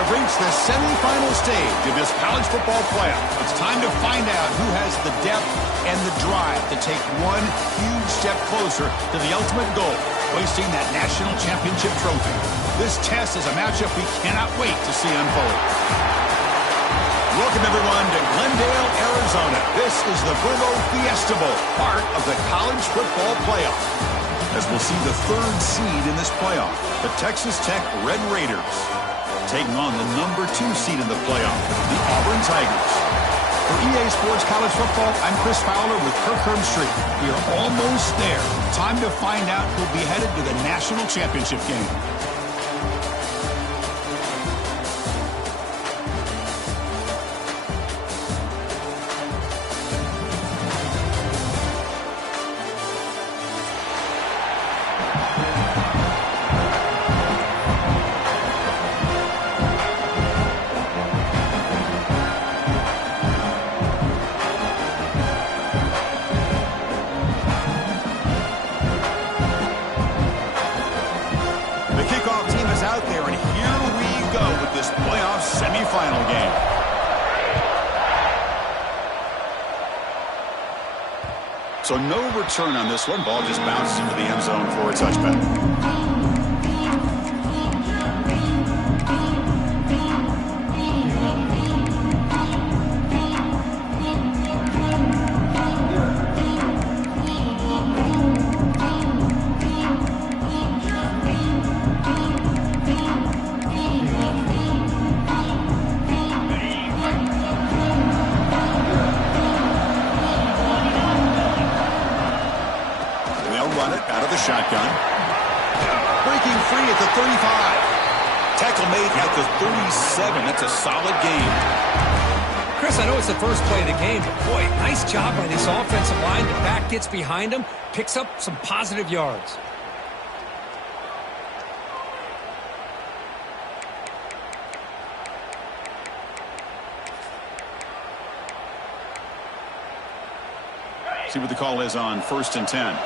have reached the semifinal stage of this college football playoff. It's time to find out who has the depth and the drive to take one huge step closer to the ultimate goal, hoisting that national championship trophy. This test is a matchup we cannot wait to see unfold. Welcome, everyone, to Glendale, Arizona. This is the Brillo Fiesta Bowl, part of the college football playoff. As we'll see the third seed in this playoff, the Texas Tech Red Raiders, taking on the number 2 seed in the playoff, the Auburn Tigers. For EA Sports College Football, I'm Chris Fowler with Kirk Herbstreit. We are almost there. Time to find out who'll be headed to the national championship game. Semifinal game. So no return on this one. Ball just bounces into the end zone for a touchback. Shotgun. Breaking free at the 35. Tackle made at the 37. That's a solid game. Chris, I know it's the first play of the game, but boy, nice job by this offensive line. The back gets behind him, picks up some positive yards. See what the call is on 1st and 10.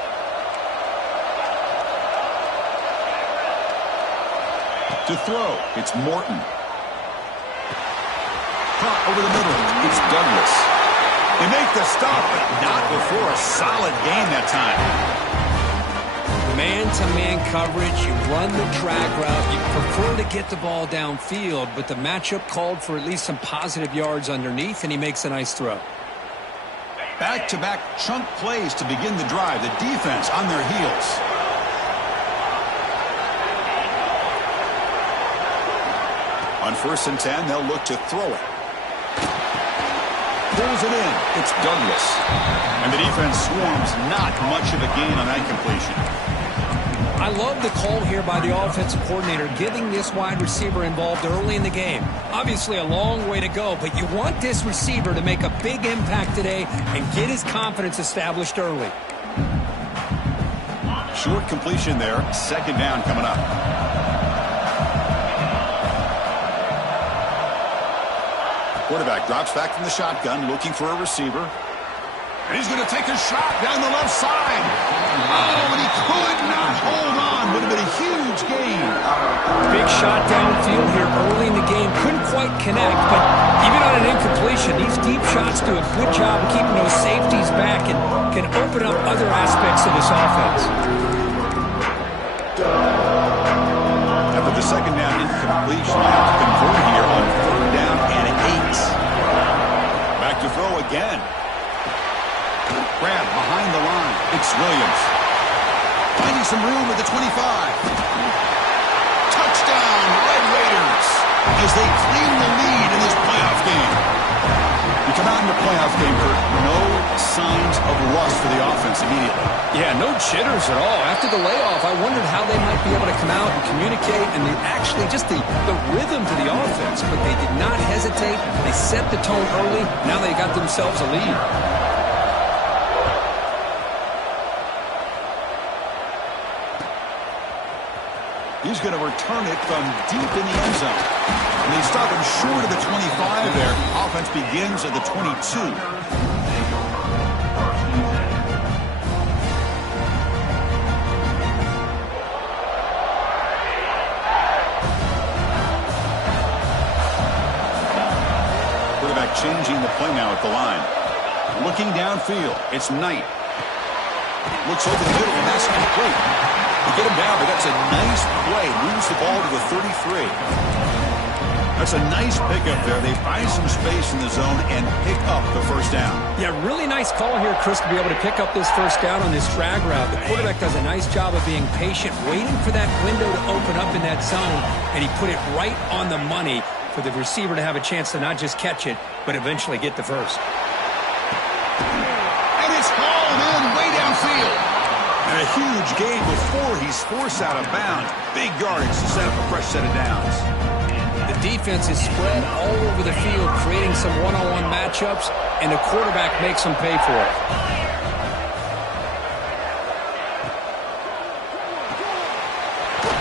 To throw, it's Morton. Caught over the middle, it's Douglas. They make the stop, but not before a solid game that time. Man-to-man coverage, you run the drag route, you prefer to get the ball downfield, but the matchup called for at least some positive yards underneath, and he makes a nice throw. Back-to-back chunk plays to begin the drive. The defense on their heels. On 1st and 10, they'll look to throw it. Pulls it in. It's Douglas. And the defense swarms. Not much of a gain on that completion. I love the call here by the offensive coordinator, getting this wide receiver involved early in the game. Obviously a long way to go, but you want this receiver to make a big impact today and get his confidence established early. Short completion there. 2nd down coming up. Quarterback drops back from the shotgun, looking for a receiver. And he's going to take a shot down the left side. Oh, and he could not hold on. Would have been a huge gain. Big shot downfield here early in the game. Couldn't quite connect, but even on an incompletion, these deep shots do a good job of keeping those safeties back and can open up other aspects of this offense. After the 2nd down incompletion, they have to convert here on 3rd down and 8. Back to throw again. Grab behind the line. It's Williams. Finding some room at the 25. Touchdown, Red Raiders, as they claim the lead in this playoff game. We come out in the playoff game, Kurt. No signs of rust for the offense immediately. Yeah, no jitters at all. After the layoff, I wondered how they might be able to come out and communicate, and actually just the rhythm to the offense. But they did not hesitate. They set the tone early. Now they got themselves a lead. He's going to return it from deep in the end zone. And they stop him short of the 25 there. Offense begins at the 22. changing the play now at the line. Looking downfield, it's Knight. Looks over the middle, and that's complete. They get him down, but that's a nice play. Moves the ball to the 33. That's a nice pickup there. They find some space in the zone and pick up the first down. Yeah, really nice call here, Chris, to be able to pick up this first down on this drag route. The quarterback does a nice job of being patient, waiting for that window to open up in that zone, and he put it right on the money for the receiver to have a chance to not just catch it, but eventually get the first. And it's hauled in way downfield. And a huge gain before he's forced out of bounds. Big yardage to set up a fresh set of downs. The defense is spread all over the field, creating some one-on-one matchups, and the quarterback makes them pay for it.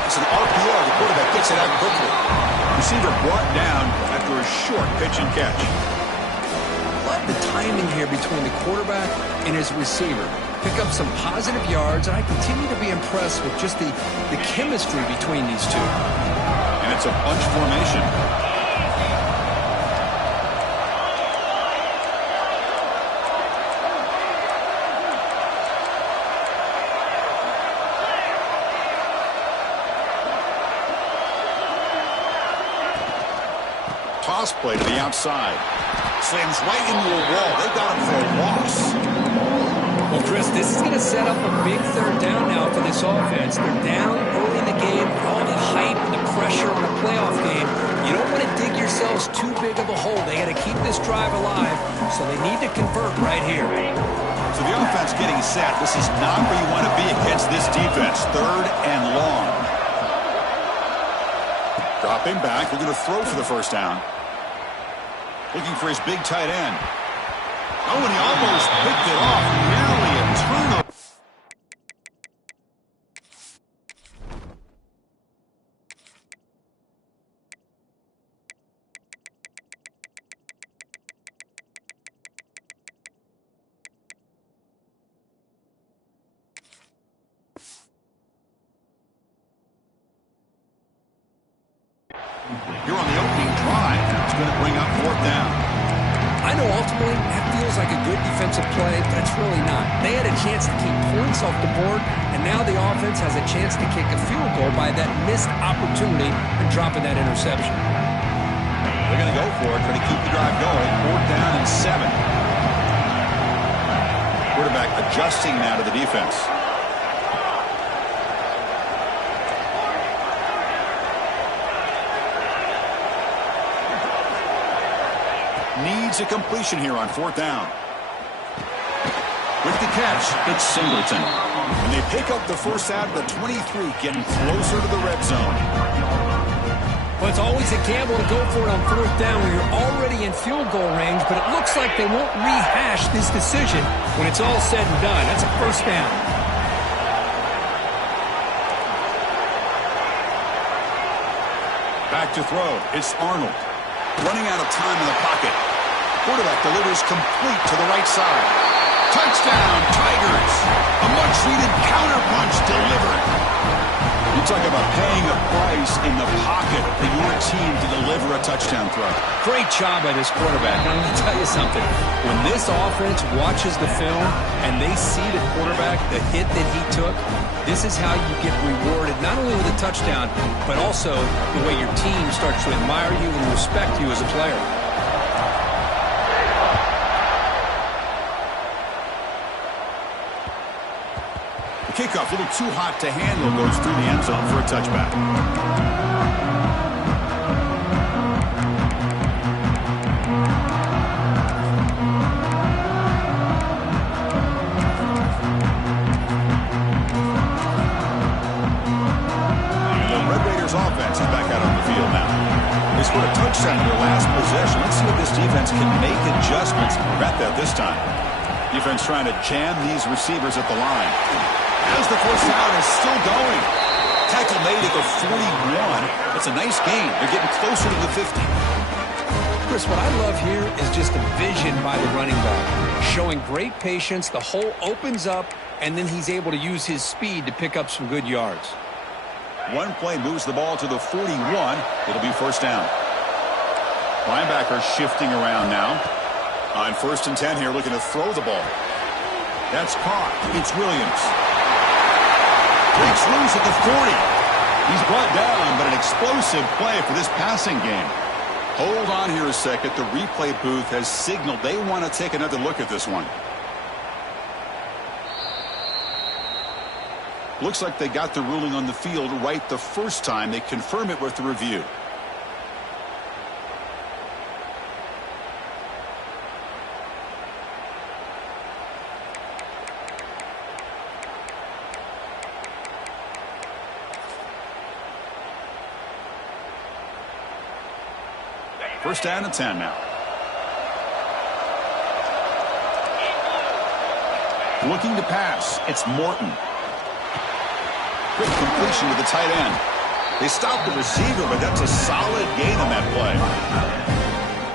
It's an RPO. The quarterback gets it out quickly. Receiver brought down after a short pitch and catch. Love the timing here between the quarterback and his receiver. Pick up some positive yards, and I continue to be impressed with just the chemistry between these two. And it's a bunch formation. Toss play to the outside. Slams right into a wall. They got him for a loss. Well, Chris, this is going to set up a big third down now for this offense. They're down early in the game, all the hype and the pressure on a playoff game. You don't want to dig yourselves too big of a hole. They got to keep this drive alive, so they need to convert right here. So the offense getting set. This is not where you want to be against this defense. Third and long. Dropping back. We're going to throw for the first down. Looking for his big tight end. Oh, and he almost picked it off. Nearly a turnover. You're on the opening drive. It's going to bring up fourth down. I know ultimately that feels like a good defensive play, but it's really not. They had a chance to keep points off the board, and now the offense has a chance to kick a field goal by that missed opportunity and dropping that interception. They're going to go for it, trying to keep the drive going. Fourth down and 7. Quarterback adjusting now to the defense. Needs a completion here on fourth down. With the catch, it's Singleton. And they pick up the first out of the 23, getting closer to the red zone. Well, it's always a gamble to go for it on fourth down when you're already in field goal range, but it looks like they won't rehash this decision when it's all said and done. That's a first down. Back to throw. It's Arnold. Running out of time in the pocket. Quarterback delivers complete to the right side. Touchdown, Tigers. A much-needed counterpunch delivered. You talk about paying a price in the pocket for your team to deliver a touchdown throw. Great job by this quarterback. Now, let me tell you something. When this offense watches the film and they see the quarterback, the hit that he took, this is how you get rewarded, not only with a touchdown, but also the way your team starts to admire you and respect you as a player. The kickoff, a little too hot to handle, goes through the end zone for a touchback. Offense is back out on the field now. They scored a touchdown in their last possession. Let's see if this defense can make adjustments to prevent that this time. Defense trying to jam these receivers at the line. As the first down is still going. Tackle made at the 41. It's a nice gain. They're getting closer to the 50. Chris, what I love here is just the vision by the running back. Showing great patience. The hole opens up, and then he's able to use his speed to pick up some good yards. One play moves the ball to the 41. It'll be first down. Linebacker shifting around now. On 1st and 10 here, looking to throw the ball. That's caught. It's Williams. Breaks loose at the 40. He's brought down, but an explosive play for this passing game. Hold on here a second. The replay booth has signaled they want to take another look at this one. Looks like they got the ruling on the field right the first time. They confirm it with the review. First down and 10 now. Looking to pass. It's Morton. Quick completion to the tight end. They stopped the receiver, but that's a solid gain on that play.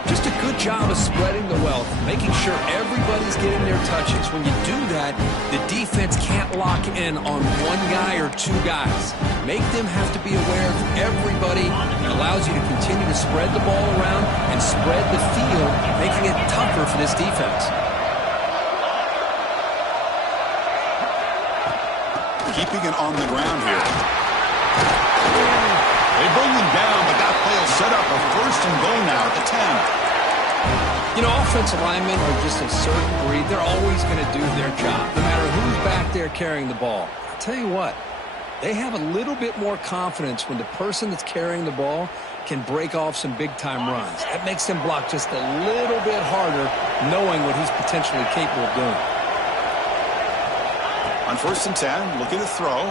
Just a good job of spreading the wealth, making sure everybody's getting their touches. When you do that, the defense can't lock in on one guy or two guys. Make them have to be aware of everybody. It allows you to continue to spread the ball around and spread the field, making it tougher for this defense. Keeping it on the ground here. They bring them down, but that play will set up a 1st and goal now at the 10. You know, offensive linemen are just a certain breed. They're always going to do their job, no matter who's back there carrying the ball. I'll tell you what, they have a little bit more confidence when the person that's carrying the ball can break off some big-time runs. That makes them block just a little bit harder, knowing what he's potentially capable of doing. On 1st and 10, looking to throw.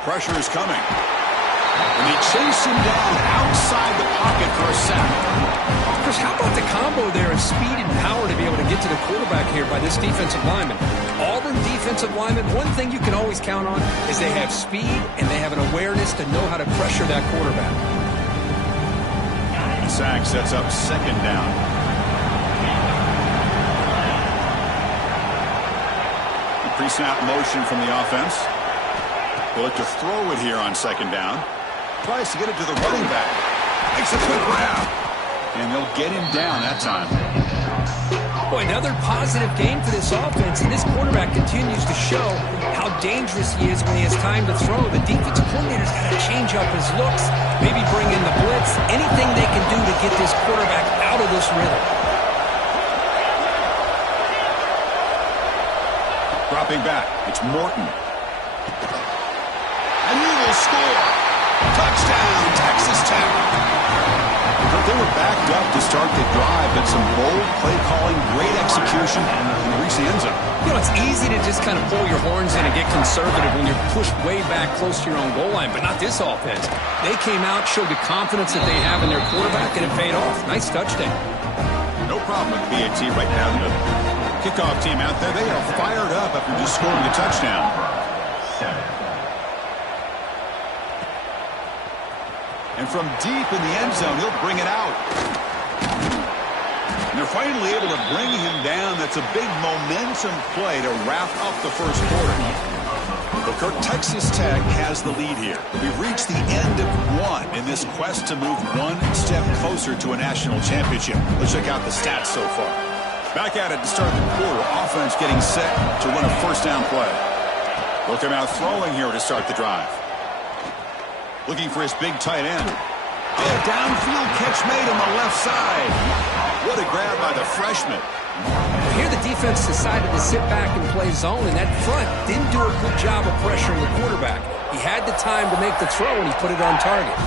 Pressure is coming. And they chase him down outside the pocket for a sack. Chris, how about the combo there of speed and power to be able to get to the quarterback here by this defensive lineman? Auburn defensive lineman, one thing you can always count on is they have speed and they have an awareness to know how to pressure that quarterback. Sack sets up 2nd down. Pre-snap motion from the offense. They'll look to throw it here on 2nd down. Tries to get it to the running back. Makes a quick grab. And they'll get him down that time. Boy, another positive game for this offense, and this quarterback continues to show how dangerous he is when he has time to throw. The defensive coordinator's got to change up his looks, maybe bring in the blitz, anything they can do to get this quarterback out of this rhythm. Dropping back, it's Morton. And he will score. Touchdown, Texas Tech. But they were backed up to start the drive, but some bold play calling, great execution, and reach the end zone. You know, it's easy to just kind of pull your horns in and get conservative when you're pushed way back close to your own goal line, but not this offense. They came out, showed the confidence that they have in their quarterback, and it paid off. Nice touchdown. No problem with BAT right now. The kickoff team out there, they are fired up after just scoring a touchdown. And from deep in the end zone, he'll bring it out. And they're finally able to bring him down. That's a big momentum play to wrap up the first quarter. But Kirk, Texas Tech has the lead here. We've reached the end of one in this quest to move one step closer to a national championship. Let's check out the stats so far. Back at it to start the quarter. Offense getting set to run a 1st down play. They'll come out throwing here to start the drive. Looking for his big tight end. And a downfield catch made on the left side. What a grab by the freshman. Here the defense decided to sit back and play zone, and that front didn't do a good job of pressuring the quarterback. He had the time to make the throw, and he put it on target.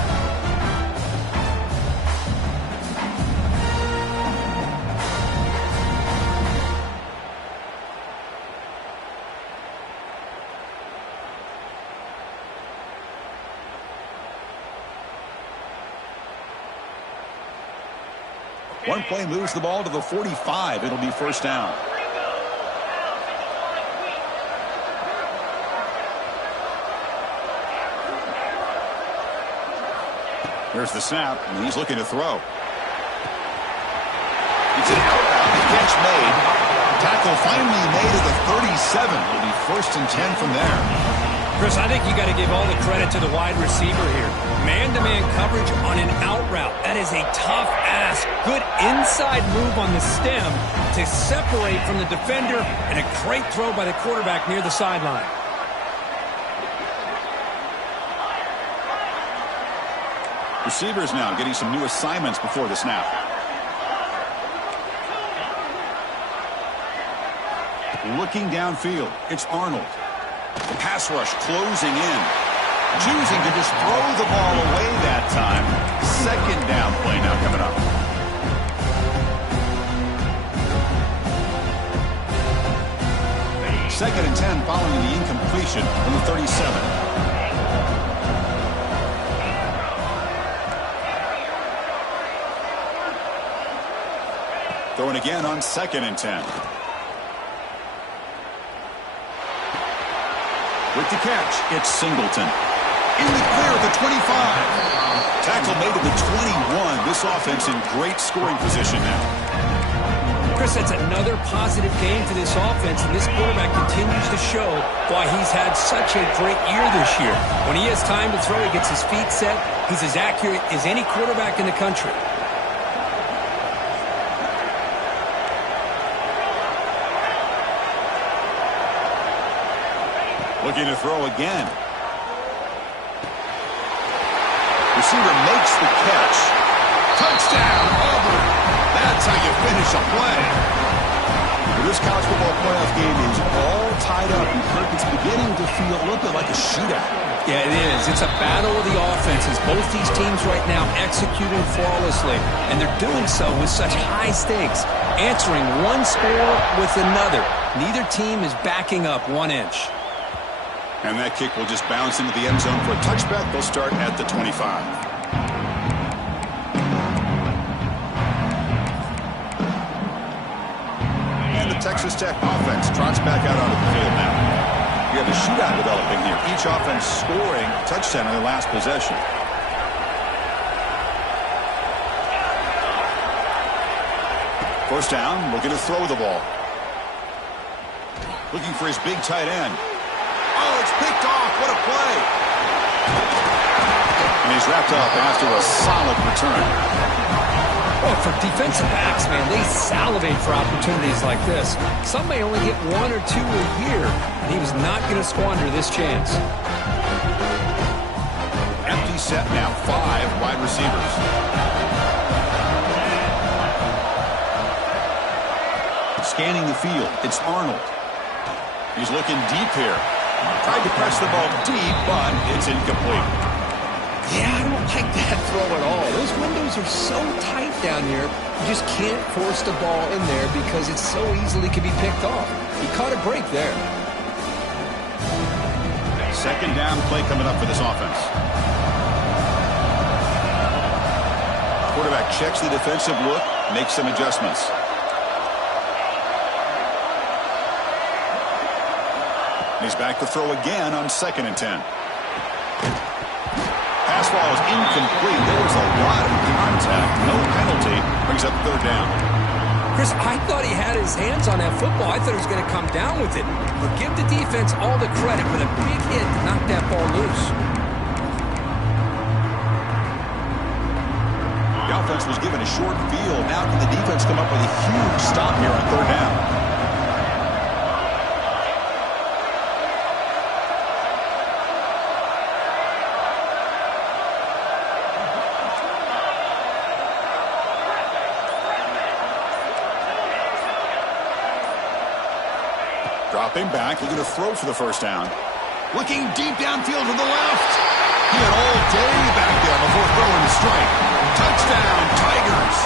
One play moves the ball to the 45. It'll be 1st down. There's the snap, and he's looking to throw. It's an out catch made. Tackle finally made at the 37. It'll be 1st and 10 from there. Chris, I think you got to give all the credit to the wide receiver here. Man-to-man coverage on an out route. That is a tough ask. Good inside move on the stem to separate from the defender, and a great throw by the quarterback near the sideline. Receivers now getting some new assignments before the snap. Looking downfield, it's Arnold. The pass rush closing in. Choosing to just throw the ball away that time. Second down play now coming up. Second and 10 following the incompletion from the 37. Throwing again on second and 10. With the catch, it's Singleton. In the clear at the 25. Tackle made at the 21. This offense in great scoring position now. Chris, that's another positive game for this offense, and this quarterback continues to show why he's had such a great year this year. When he has time to throw, he gets his feet set. He's as accurate as any quarterback in the country. Looking to throw again. Receiver makes the catch. Touchdown, Auburn. That's how you finish a play. Well, this college football playoff game is all tied up, and Kirk, it's beginning to feel a little bit like a shootout. Yeah, it is. It's a battle of the offenses. Both these teams right now executing flawlessly, and they're doing so with such high stakes, answering one score with another. Neither team is backing up 1 inch. And that kick will just bounce into the end zone for a touchback. They'll start at the 25. And the Texas Tech offense trots back out onto the field now. You have a shootout developing here. Each offense scoring a touchdown on their last possession. First down, looking to throw the ball. Looking for his big tight end. Oh, it's picked off. What a play. And he's wrapped up after a solid return. Oh, for defensive backs, man, they salivate for opportunities like this. Some may only get 1 or 2 a year, and he was not going to squander this chance. Empty set now, 5 wide receivers. Scanning the field, it's Arnold. He's looking deep here. Tried to press the ball deep, but it's incomplete. Yeah, I don't like that throw at all. Those windows are so tight down here, you just can't force the ball in there because it so easily can be picked off. He caught a break there. Second down play coming up for this offense. Quarterback checks the defensive look, makes some adjustments. He's back to throw again on second and 10. Pass ball is incomplete. There was a lot of contact. No penalty. Brings up third down. Chris, I thought he had his hands on that football. I thought he was going to come down with it. But give the defense all the credit with a big hit to knock that ball loose. The offense was given a short field. Now can the defense come up with a huge stop here on third down? Dropping back, looking to throw for the first down. Looking deep downfield to the left. He had all day back there before throwing the strike. Touchdown, Tigers.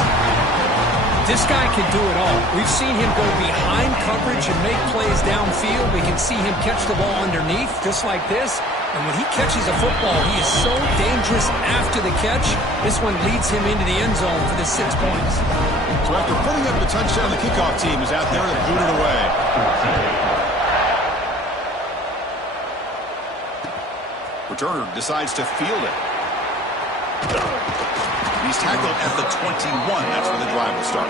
This guy can do it all. We've seen him go behind coverage and make plays downfield. We can see him catch the ball underneath, just like this. And when he catches a football, he is so dangerous after the catch. This one leads him into the end zone for the 6 points. So after putting up the touchdown, the kickoff team is out there to boot it away. Returner decides to field it. He's tackled at the 21. That's where the drive will start.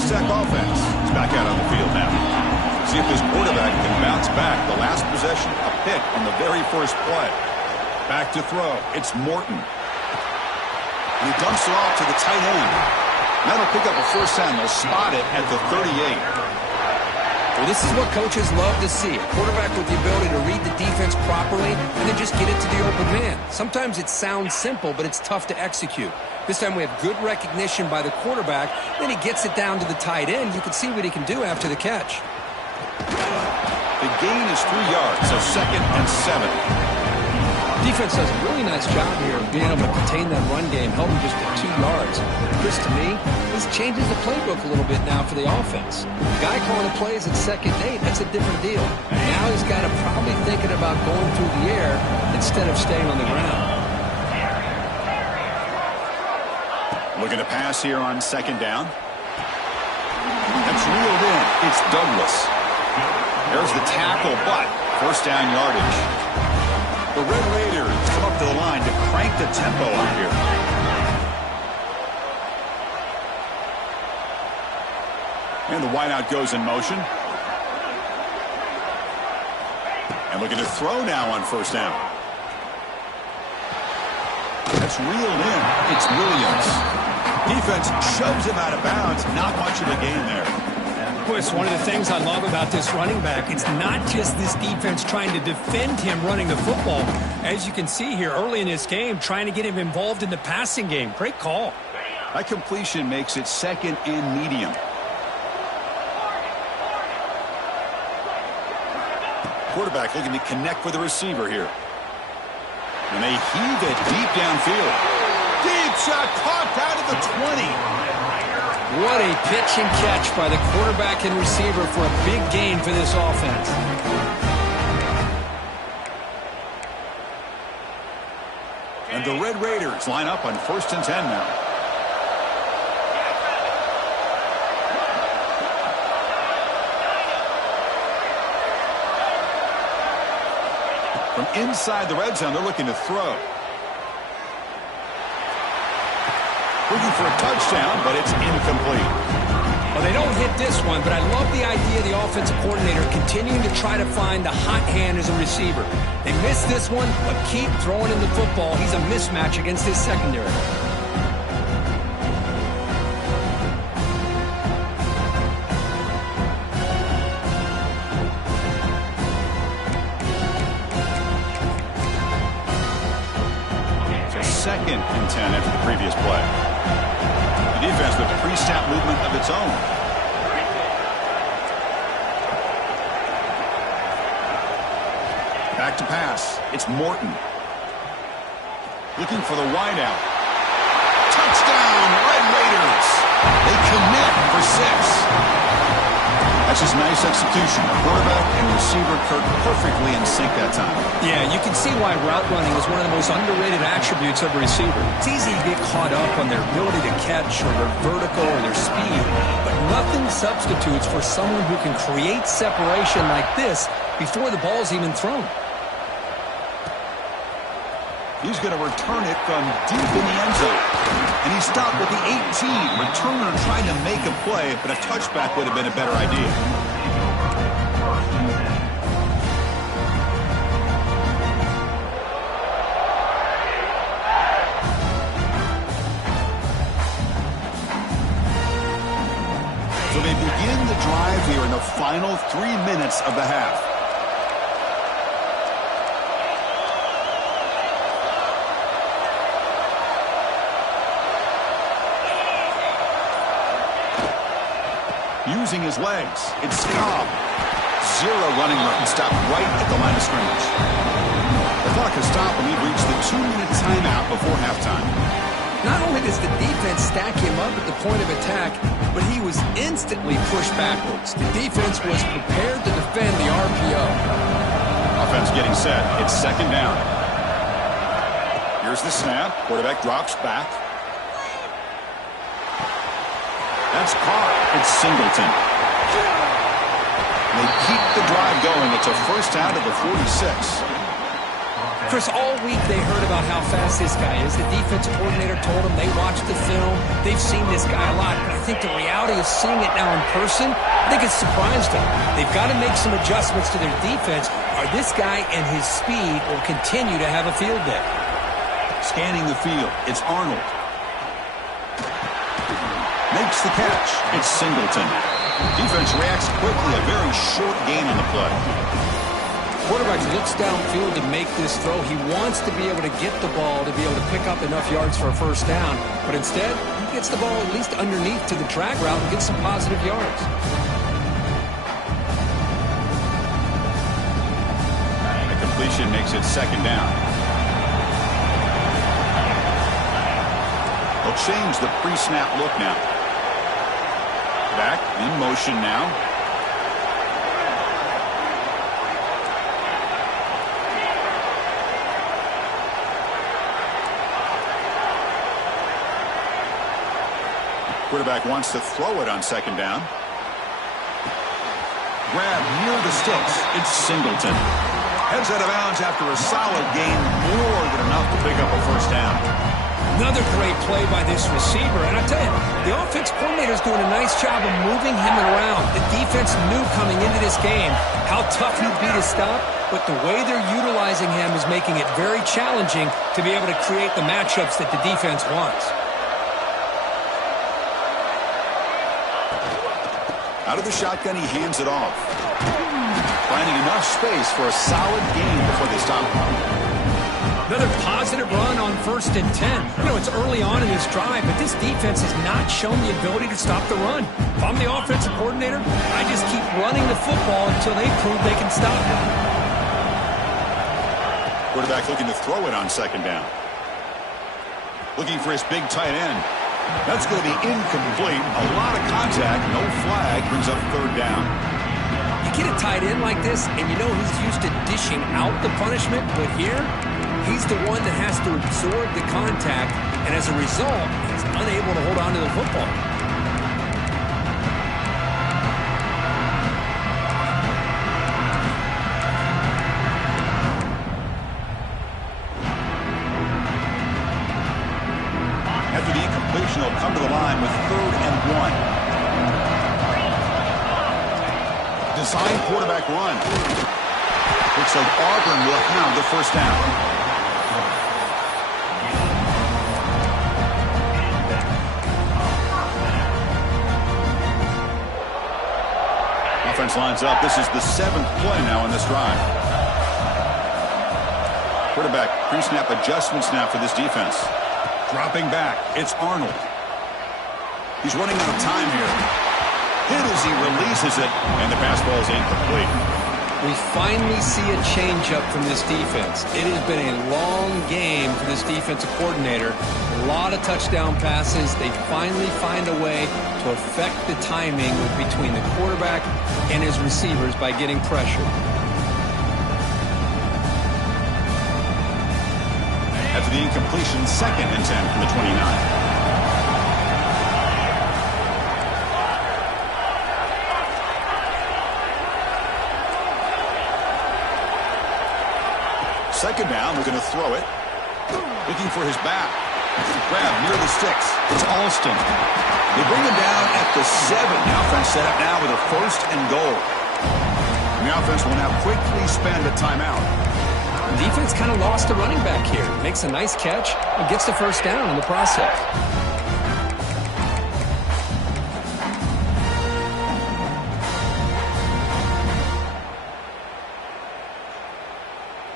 Texas Tech offense is back out on the field now. See if this quarterback can bounce back. The last possession, a pick on the very first play. Back to throw. It's Morton. And he dumps it off to the tight end. That'll pick up a first down. They'll spot it at the 38. Well, this is what coaches love to see. A quarterback with the ability to read the defense properly and then just get it to the open man. Sometimes it sounds simple, but it's tough to execute. This time we have good recognition by the quarterback. Then he gets it down to the tight end. You can see what he can do after the catch. The gain is 3 yards, so 2nd and 7. Defense does a really nice job here of being able to contain that run game, helping just to 2 yards. Chris, to me, this changes the playbook a little bit now for the offense. The guy calling the plays at 2nd and 8, that's a different deal. Now he's got to probably thinking about going through the air instead of staying on the ground. Looking to pass here on 2nd down. That's reeled in. It's Douglas. There's the tackle, but first down yardage. The Red Raiders come up to the line to crank the tempo up here. And the wideout goes in motion. And looking to throw now on first down. That's reeled in. It's Williams. Defense shoves him out of bounds. Not much of a gain there. Chris, one of the things I love about this running back, it's not just this defense trying to defend him running the football. As you can see here early in this game, trying to get him involved in the passing game. Great call. That completion makes it 2nd and medium. Quarterback looking to connect with the receiver here. And they heave it deep downfield. Deep shot caught out of the 20. What a pitch and catch by the quarterback and receiver for a big gain for this offense. And the Red Raiders line up on 1st and 10 now. From inside the red zone, they're looking to throw. Looking for a touchdown, but it's incomplete. Well, they don't hit this one, but I love the idea of the offensive coordinator continuing to try to find the hot hand as a receiver. They missed this one, but keep throwing him the football. He's a mismatch against his secondary. So 2nd and 10 after the previous play. The defense with pre-snap movement of its own. Back to pass. It's Morton. Looking for the wideout. Touchdown, Red Raiders. They connect for 6. That's just nice execution. Quarterback and receiver Kirk perfectly in sync that time. Yeah, you can see why route running is one of the most underrated attributes of a receiver. It's easy to get caught up on their ability to catch or their vertical or their speed, but nothing substitutes for someone who can create separation like this before the ball's even thrown. He's going to return it from deep in the end zone. And he stopped with the 18. Returner trying to make a play, but a touchback would have been a better idea. So they begin the drive here in the final 3 minutes of the half. Using his legs, it's Cobb. 0 running room, stopped right at the line of scrimmage. The clock has stopped and we've reached the 2-minute timeout before halftime. Not only does the defense stack him up at the point of attack, but he was instantly pushed backwards. The defense was prepared to defend the RPO. Offense getting set. It's 2nd down. Here's the snap. Quarterback drops back. That's caught. It's Singleton. They keep the drive going. It's a first down to the 46. Chris, all week they heard about how fast this guy is. The defensive coordinator told them they watched the film. They've seen this guy a lot. But I think the reality of seeing it now in person, I think it's surprised them. They've got to make some adjustments to their defense, or this guy and his speed will continue to have a field day. Scanning the field, it's Arnold. Makes the catch. It's Singleton. Defense reacts quickly. A very short gain on the play. Quarterback looks downfield to make this throw. He wants to be able to get the ball to be able to pick up enough yards for a first down. But instead, he gets the ball at least underneath to the drag route and gets some positive yards. The completion makes it second down. They'll change the pre-snap look now. Back in motion now. Quarterback wants to throw it on second down. Grab near the sticks. It's Singleton. Heads out of bounds after a solid gain, more than enough to pick up a first down. Another great play by this receiver. And I tell you, the offense coordinator is doing a nice job of moving him around. The defense knew coming into this game how tough he'd be to stop, but the way they're utilizing him is making it very challenging to be able to create the matchups that the defense wants. Out of the shotgun, he hands it off. Finding enough space for a solid gain before they stop him. Another positive run on 1st and 10. You know, it's early on in this drive, but this defense has not shown the ability to stop the run. If I'm the offensive coordinator, I just keep running the football until they prove they can stop it. Quarterback looking to throw it on second down. Looking for his big tight end. That's going to be incomplete. A lot of contact. No flag. Brings up third down. You get a tight end like this, and you know he's used to dishing out the punishment, but here, he's the one that has to absorb the contact, and as a result, he's unable to hold on to the football. After the incompletion, he'll come to the line with 3rd and 1. Design quarterback run. Looks like Auburn will have the first down. Offense lines up. This is the 7th play now in this drive. Quarterback pre-snap adjustments now for this defense. Dropping back, it's Arnold. He's running out of time here. Hit as he releases it, and the pass ball is incomplete. We finally see a change-up from this defense. It has been a long game for this defensive coordinator. A lot of touchdown passes. They finally find a way to affect the timing between the quarterback and his receivers by getting pressure. After the incompletion, 2nd and 10 from the 29. Second down, they're going to throw it. Looking for his back. Grab near the sticks. It's Alston. They bring him down at the 7. The offense set up now with a 1st and goal. And the offense will now quickly spend a timeout. Defense kind of lost a running back here. Makes a nice catch and gets the first down in the process.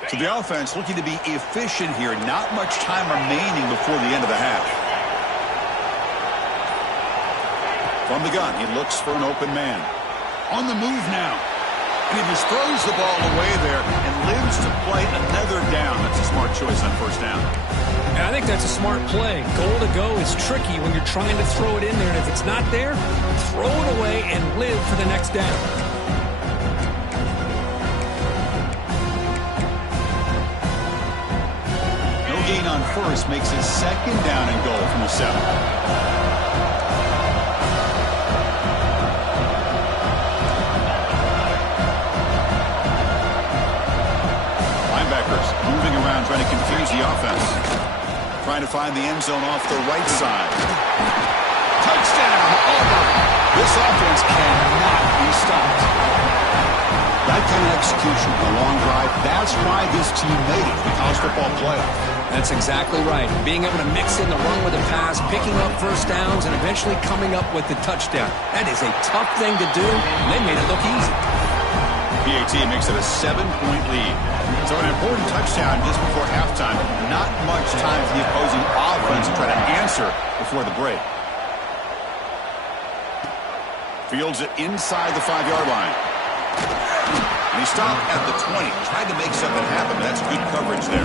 So the offense looking to be efficient here. Not much time remaining before the end of the half. From the gun, he looks for an open man. On the move now. And he just throws the ball away there and lives to play another down. That's a smart choice on first down. And I think that's a smart play. Goal to go is tricky when you're trying to throw it in there. And if it's not there, throw it away and live for the next down. No gain on first makes it second down and goal from the 7. Linebackers move moving around, trying to confuse the offense. Trying to find the end zone off the right side. Touchdown, Auburn. This offense cannot be stopped. That kind of execution, a long drive, that's why this team made it to the college football playoff. That's exactly right. Being able to mix in the run with the pass, picking up first downs, and eventually coming up with the touchdown. That is a tough thing to do, and they made it look easy. PAT makes it a 7-point lead. So an important touchdown just before halftime. Not much time for the opposing offense to try to answer before the break. Fields it inside the 5-yard line. And he stopped at the 20. Tried to make something happen, but that's good coverage there.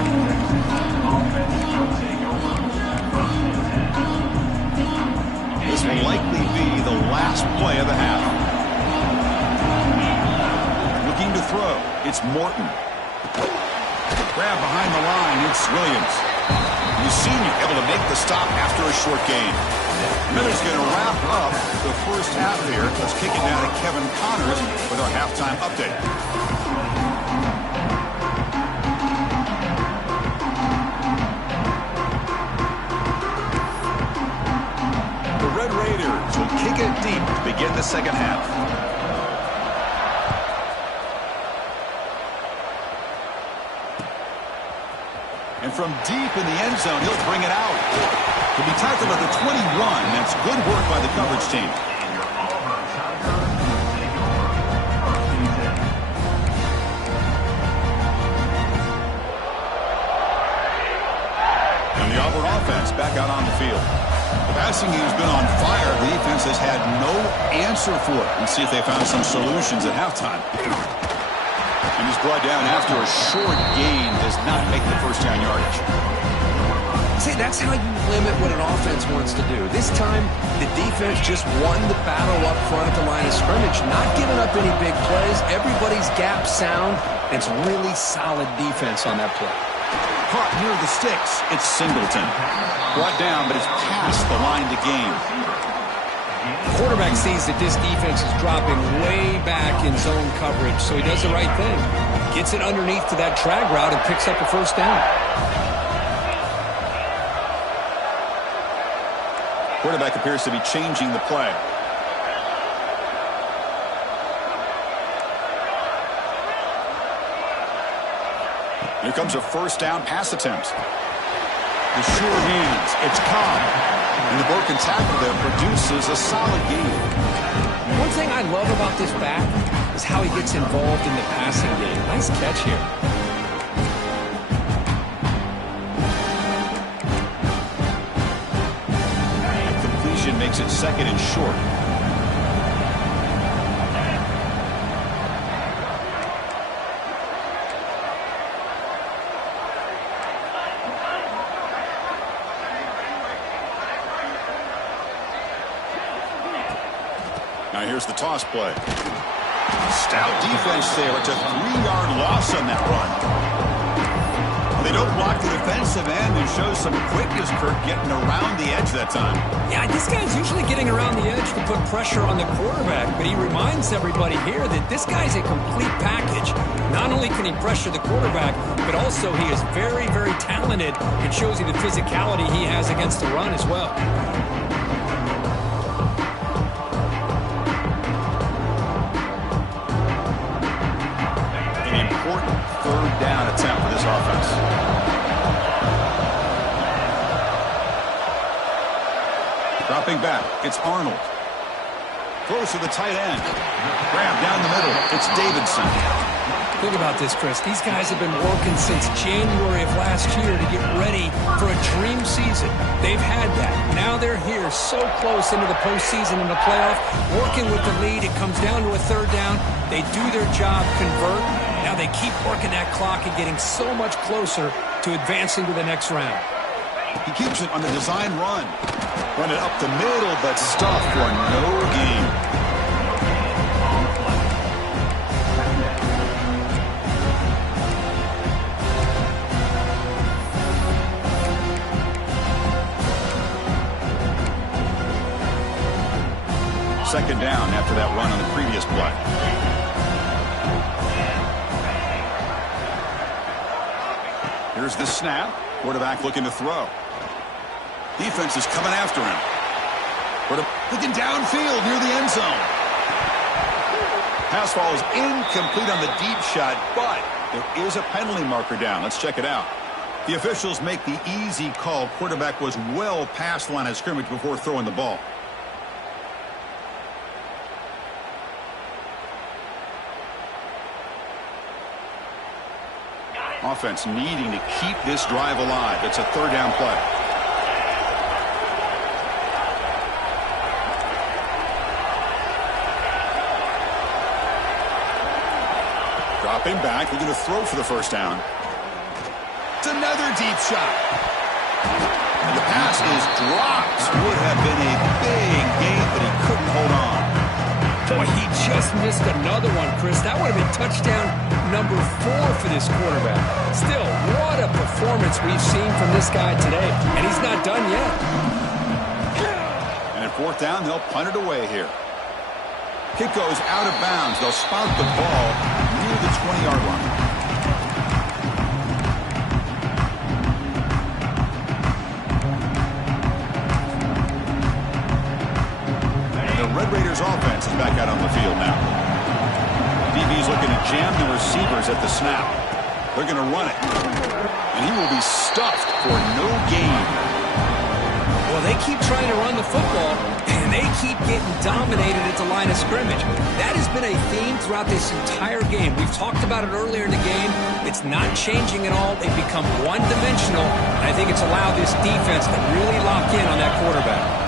This will likely be the last play of the half. Looking to throw. It's Morton. Grab behind the line. It's Williams. The senior able to make the stop after a short gain. Miller's going to wrap up the first half here. Let's kick it down to Kevin Connors with our halftime update. The Red Raiders will kick it deep to begin the second half. And from deep in the end zone, he'll bring it out. He'll be tackled at the 21. That's good work by the coverage team. And the Auburn offense back out on the field. The passing game's been on fire. The defense has had no answer for it. Let's see if they found some solutions at halftime. And he's brought down after a short gain. Does not make the first down yardage. See, that's how you limit what an offense wants to do. This time, the defense just won the battle up front at the line of scrimmage, not giving up any big plays. Everybody's gap sound. It's really solid defense on that play. Caught near the sticks. It's Singleton. Brought down, but it's past the line to gain. Quarterback sees that this defense is dropping way back in zone coverage, so he does the right thing. Gets it underneath to that drag route and picks up a first down. Quarterback appears to be changing the play. Here comes a first down pass attempt. The sure hands. It's Cobb. And the broken tackle there produces a solid gain. One thing I love about this back is how he gets involved in the passing game. Nice catch here. Completion makes it second and short. Now here's the toss play. Stout defense there. It's a 3-yard loss on that run. They don't block the defensive end and show some quickness, Kirk, getting around the edge that time. Yeah, this guy's usually getting around the edge to put pressure on the quarterback, but he reminds everybody here that this guy's a complete package. Not only can he pressure the quarterback, but also he is very, very talented and shows you the physicality he has against the run as well. Third down attempt for this offense. Dropping back, it's Arnold. Throws to the tight end. Grab down the middle, it's Davidson. Think about this, Chris. These guys have been working since January of last year to get ready for a dream season. They've had that. Now they're here so close into the postseason and the playoff, working with the lead. It comes down to a third down. They do their job, convert. Now they keep working that clock and getting so much closer to advancing to the next round. He keeps it on the design run. Run it up the middle, but stuff for no gain. Second down after that run on the previous play. Here's the snap. Quarterback looking to throw. Defense is coming after him. Looking downfield near the end zone. Pass falls incomplete on the deep shot, but there is a penalty marker down. Let's check it out. The officials make the easy call. Quarterback was well past the line of scrimmage before throwing the ball. Offense needing to keep this drive alive. It's a third down play. Dropping back, looking to throw for the first down. It's another deep shot. And the pass is dropped. Would have been a big gain, but he couldn't hold on. Boy, he just missed another one, Chris. That would have been touchdown number 4 for this quarterback. Still, what a performance we've seen from this guy today, and he's not done yet. And at fourth down, they'll punt it away here. Kick goes out of bounds. They'll spout the ball near the 20-yard line. The Red Raiders offense is back out on the field now. DB's looking to jam the receivers at the snap. They're going to run it. And he will be stuffed for no gain. Well, they keep trying to run the football, and they keep getting dominated at the line of scrimmage. That has been a theme throughout this entire game. We've talked about it earlier in the game. It's not changing at all. They've become one-dimensional, and I think it's allowed this defense to really lock in on that quarterback.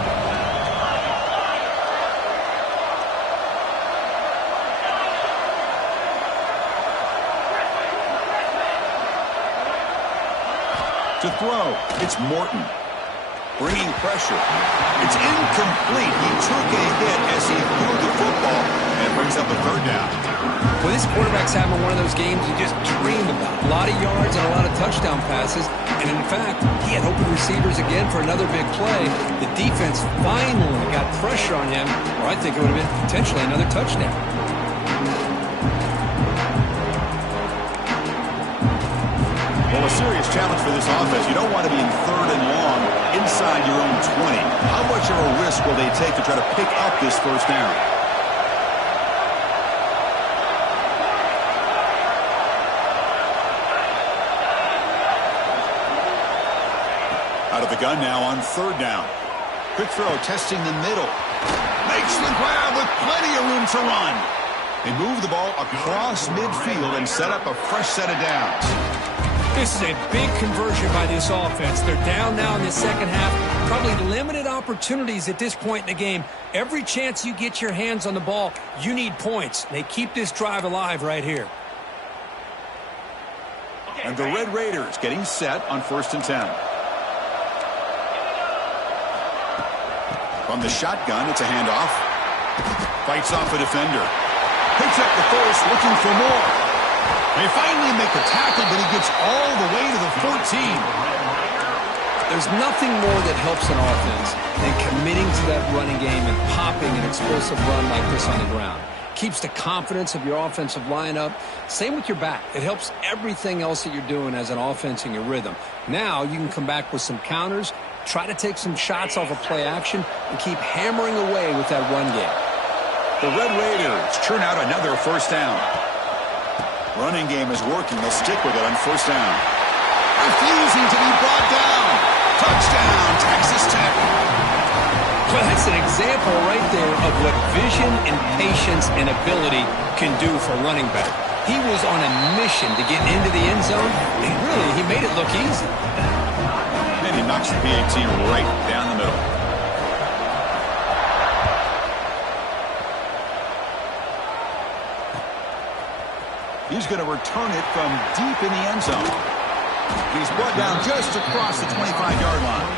To throw, it's Morton. Bringing pressure. It's incomplete. He took a hit as he threw the football and brings up a third down. Well, this quarterback's having one of those games you just dream about. A lot of yards and a lot of touchdown passes. And in fact, he had open receivers again for another big play. The defense finally got pressure on him, or I think it would have been potentially another touchdown. Well, a serious challenge for this offense. You don't want to be in third and long inside your own 20. How much of a risk will they take to try to pick up this first down? Out of the gun now on third down. Quick throw, testing the middle. Makes the grab with plenty of room to run. They move the ball across midfield and set up a fresh set of downs. This is a big conversion by this offense. They're down now in the second half. Probably limited opportunities at this point in the game. Every chance you get your hands on the ball, you need points. They keep this drive alive right here. And the Red Raiders getting set on 1st and 10. From the shotgun, it's a handoff. Fights off a defender. Picks up the first, looking for more. They finally make the tackle, but he gets all the way to the 14. There's nothing more that helps an offense than committing to that running game and popping an explosive run like this on the ground. Keeps the confidence of your offensive lineup. Same with your back. It helps everything else that you're doing as an offense in your rhythm. Now you can come back with some counters, try to take some shots off of play action, and keep hammering away with that run game. The Red Raiders churn out another first down. Running game is working. They'll stick with it on 1st down. Refusing to be brought down. Touchdown, Texas Tech. Well, that's an example right there of what vision and patience and ability can do for a running back. He was on a mission to get into the end zone, and really, he made it look easy. And he knocks the PAT right down the middle. He's going to return it from deep in the end zone. He's brought down just across the 25-yard line.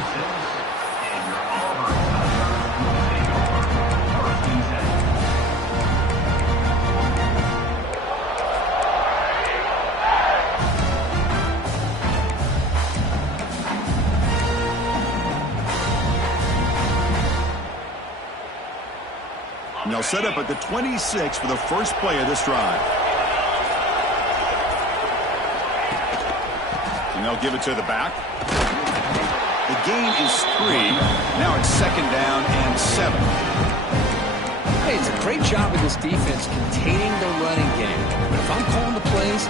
And they'll set up at the 26 for the first play of this drive. And they'll give it to the back. The gain is 3. Now it's 2nd down and 7. Hey, it's a great job of this defense containing the running game. But if I'm calling the plays,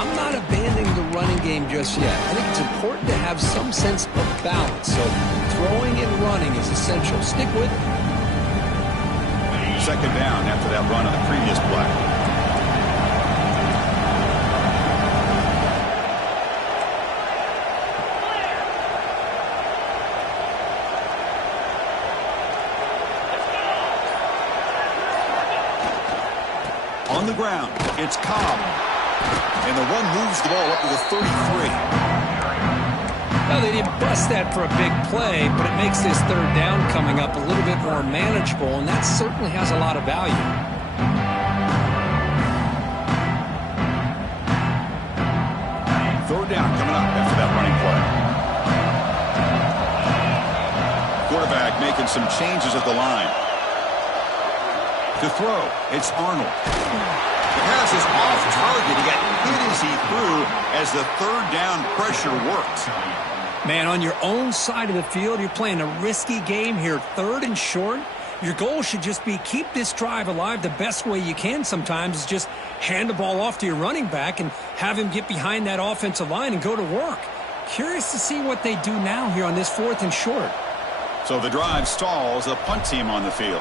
I'm not abandoning the running game just yet. I think it's important to have some sense of balance. So throwing and running is essential. Stick with it. 2nd down after that run on the previous play. On the ground, it's Cobb. And the run moves the ball up to the 33. Well, they didn't bust that for a big play, but it makes this 3rd down coming up a little bit more manageable, and that certainly has a lot of value. 3rd down coming up after that running play. Quarterback making some changes at the line. To throw, it's Arnold. The pass is off target. He got hit as he threw as the 3rd down pressure worked. Man, on your own side of the field, you're playing a risky game here, 3rd and short. Your goal should just be keep this drive alive the best way you can sometimes is just hand the ball off to your running back and have him get behind that offensive line and go to work. Curious to see what they do now here on this 4th and short. So the drive stalls, a punt team on the field.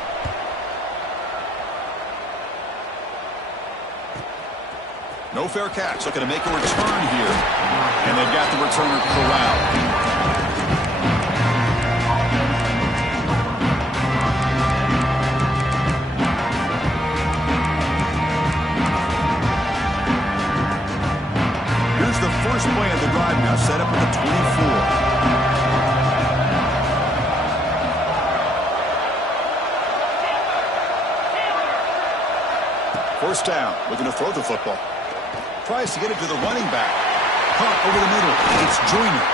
No fair catch, looking to make a return here. And they've got the returner corralled. Here's the first play of the drive now, set up at the 24. First down, looking to throw the football. Tries to get it to the running back. Caught over the middle. It's Joyner.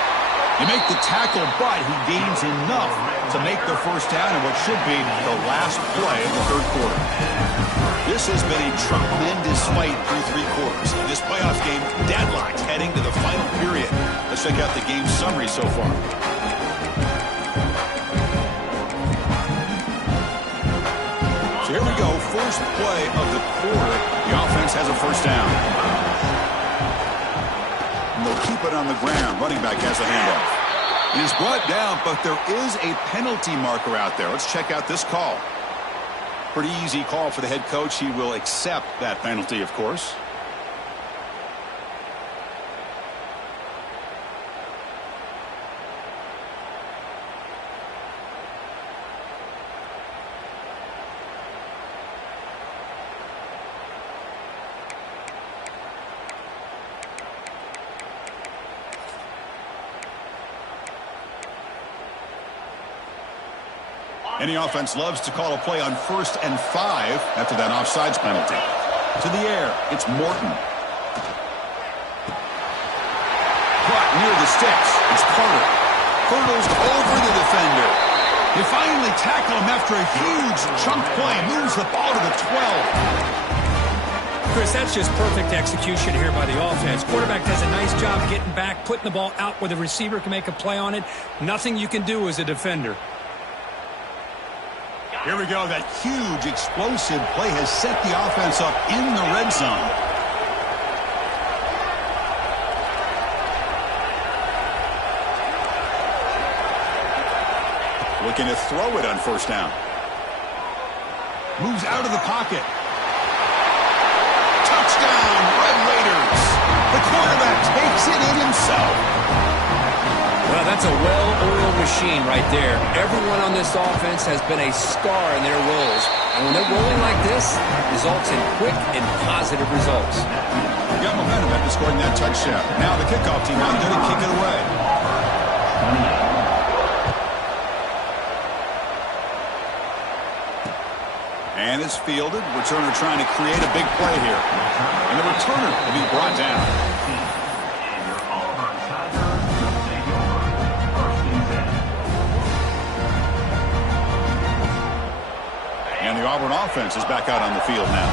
You make the tackle, but he gains enough to make the first down in what should be the last play of the 3rd quarter. This has been a tremendous fight through 3 quarters. This playoff game deadlocked heading to the final period. Let's check out the game summary so far. So here we go. First play of the quarter. The offense has a first down. They'll keep it on the ground. Running back has the handoff. It is brought down, but there is a penalty marker out there. Let's check out this call. Pretty easy call for the head coach. He will accept that penalty, of course. Any offense loves to call a play on 1st and 5 after that offsides penalty. To the air, it's Morton. Caught near the sticks. It's Carter. Hurdles over the defender. They finally tackle him after a huge chunk play. Moves the ball to the 12. Chris, that's just perfect execution here by the offense. Quarterback does a nice job getting back, putting the ball out where the receiver can make a play on it. Nothing you can do as a defender. Here we go. That huge, explosive play has set the offense up in the red zone. Looking to throw it on 1st down. Moves out of the pocket. Touchdown, Red Raiders. The quarterback takes it in himself. Well, that's a well-oiled machine right there. Everyone on this offense has been a star in their roles. And when they're rolling like this, results in quick and positive results. Got momentum after scoring that touchdown. Now the kickoff team out there to kick it away. And it's fielded. Returner trying to create a big play here. And the returner will be brought down. And the Auburn offense is back out on the field now.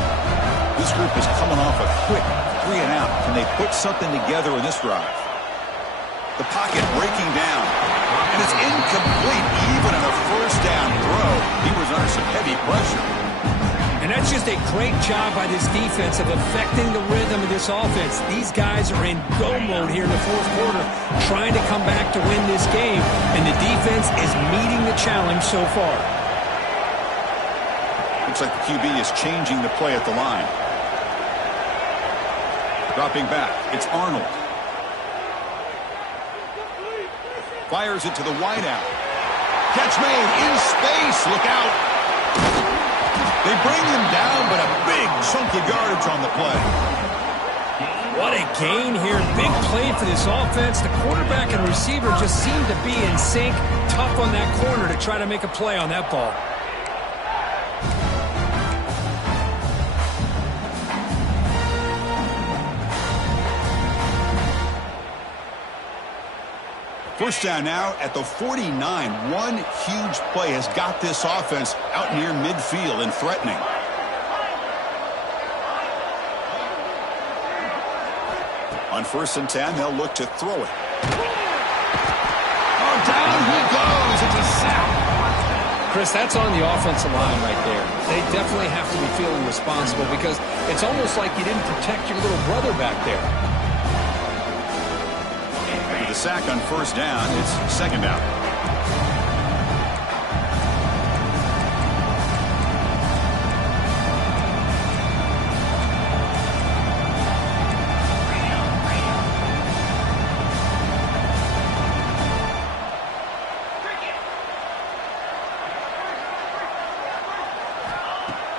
This group is coming off a quick 3-and-out. Can they put something together in this drive? The pocket breaking down. And it's incomplete even on a first down throw. He was under some heavy pressure. And that's just a great job by this defense of affecting the rhythm of this offense. These guys are in go mode here in the fourth quarter, trying to come back to win this game, and the defense is meeting the challenge so far. Looks like the QB is changing the play at the line. Dropping back, it's Arnold. Fires it to the wideout. Catch made in space, look out. They bring him down, but a big chunk of yardage on the play. What a gain here. Big play for this offense. The quarterback and receiver just seem to be in sync. Tough on that corner to try to make a play on that ball. First down now at the 49. One huge play has got this offense out near midfield and threatening. On 1st and 10, they'll look to throw it. Oh, down he goes. It's a sack. Chris, that's on the offensive line right there. They definitely have to be feeling responsible because it's almost like you didn't protect your little brother back there. The sack on 1st down, it's 2nd down.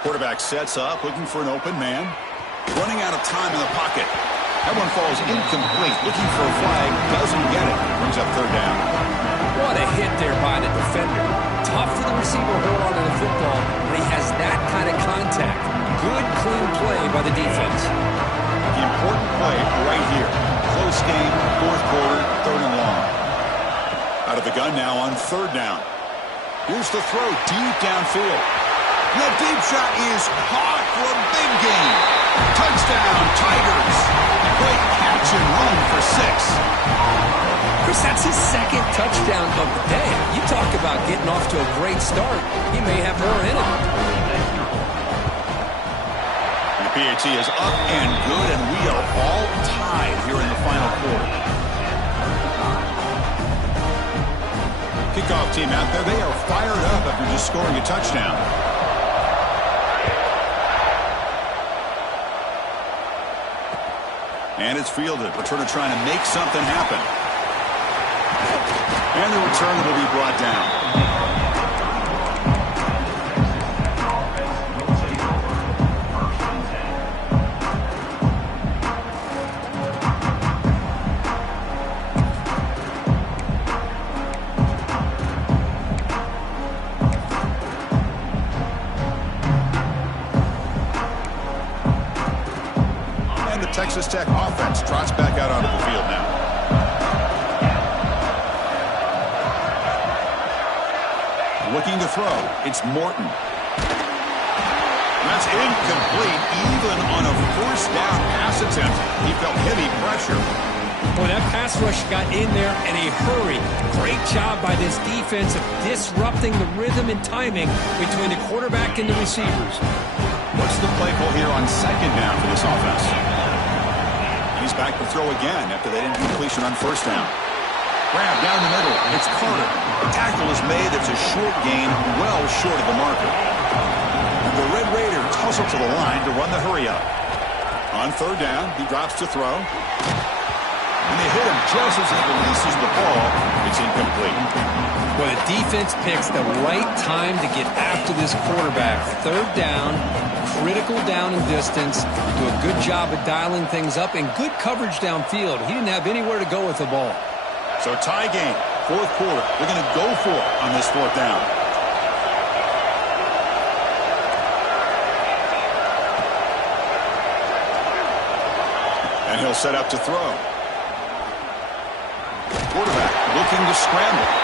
Quarterback sets up, looking for an open man. Running out of time in the pocket. That one falls incomplete. Looking for a flag. Doesn't get it. Brings up 3rd down. What a hit there by the defender. Tough for the receiver to hold on to the football, but he has that kind of contact. Good, clean play by the defense. The important play right here. Close game, 4th quarter, 3rd and long. Out of the gun now on 3rd down. Here's the throw deep downfield. The deep shot is caught for a big gain. Touchdown, Tigers. Great catch and run for 6. Chris, that's his 2nd touchdown of the day. You talk about getting off to a great start. He may have more in it. The PAT is up and good, and we are all tied here in the final quarter. Kickoff team out there, they are fired up after just scoring a touchdown. And it's fielded. Returner trying to make something happen. And the return will be brought down. Texas Tech offense trots back out onto the field now. Looking to throw. It's Morton. That's incomplete. Even on a 1st down pass attempt, he felt heavy pressure. Boy, that pass rush got in there in a hurry. Great job by this defense of disrupting the rhythm and timing between the quarterback and the receivers. What's the play call here on 2nd down for this offense? He's back to throw again after that incompletion on 1st down. Grab down the middle. It's Carter. The tackle is made. It's a short gain, well short of the marker. And the Red Raiders hustle to the line to run the hurry up. On 3rd down, he drops to throw. And they hit him just as he releases the ball. It's incomplete. Well, the defense picks the right time to get after this quarterback. 3rd down. Critical down and distance, do a good job of dialing things up, and good coverage downfield. He didn't have anywhere to go with the ball. So tie game, 4th quarter. They're going to go for it on this 4th down. And he'll set up to throw. Quarterback looking to scramble.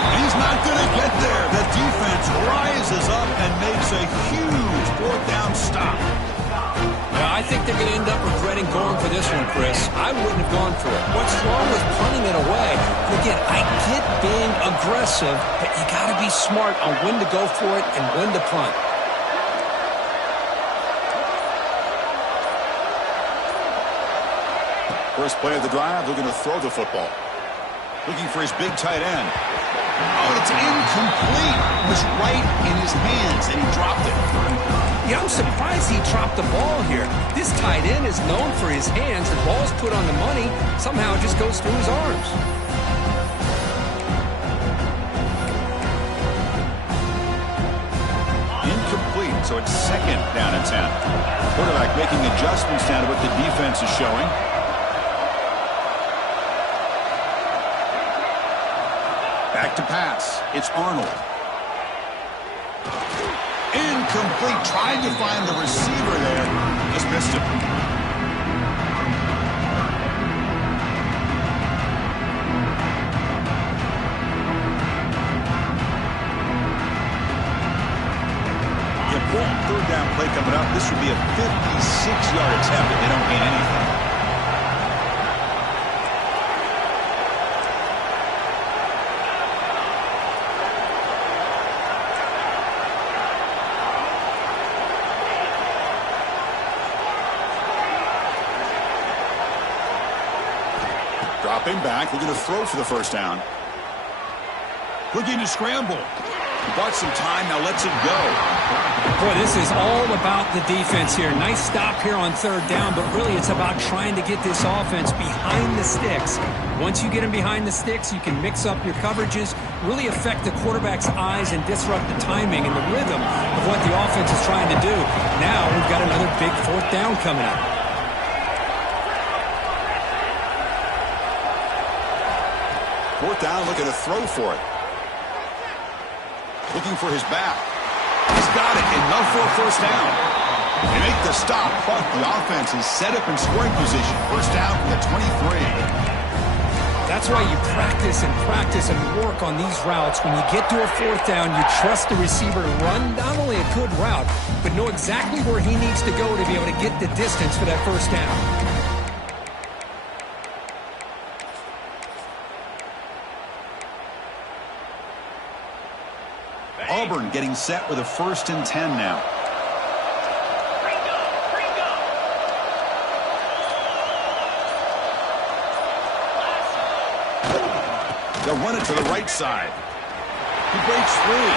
He's not going to get there. The defense rises up and makes a huge 4th down stop. Now, I think they're going to end up regretting going for this one, Chris. I wouldn't have gone for it. What's wrong with punting it away Again, I get being aggressive, but you got to be smart on when to go for it and when to punt. First play of the drive, looking to throw the football. Looking for his big tight end. Oh, it's incomplete. It was right in his hands, and he dropped it. Yeah, I'm surprised he dropped the ball here. This tight end is known for his hands. The ball's put on the money. Somehow it just goes through his arms. Incomplete, so it's second down and 10. Quarterback making adjustments down to what the defense is showing. Back to pass. It's Arnold. Incomplete. Trying to find the receiver there. Just missed him. Important third down play coming up. This would be a 56-yard attempt if they don't gain anything. Dropping back, looking to throw for the first down. Looking to scramble. He bought some time, now lets it go. Boy, this is all about the defense here. Nice stop here on third down, but really it's about trying to get this offense behind the sticks. Once you get them behind the sticks, you can mix up your coverages, really affect the quarterback's eyes and disrupt the timing and the rhythm of what the offense is trying to do. Now we've got another big fourth down coming up. Fourth down, looking to throw for it. Looking for his back. He's got it. Enough for a first down. They make the stop, but the offense is set up in scoring position. First down from the 23. That's why you practice and work on these routes. When you get to a fourth down, you trust the receiver to run not only a good route, but know exactly where he needs to go to be able to get the distance for that first down. Auburn getting set with a 1st and 10 now. They'll run it to the right side. He breaks free.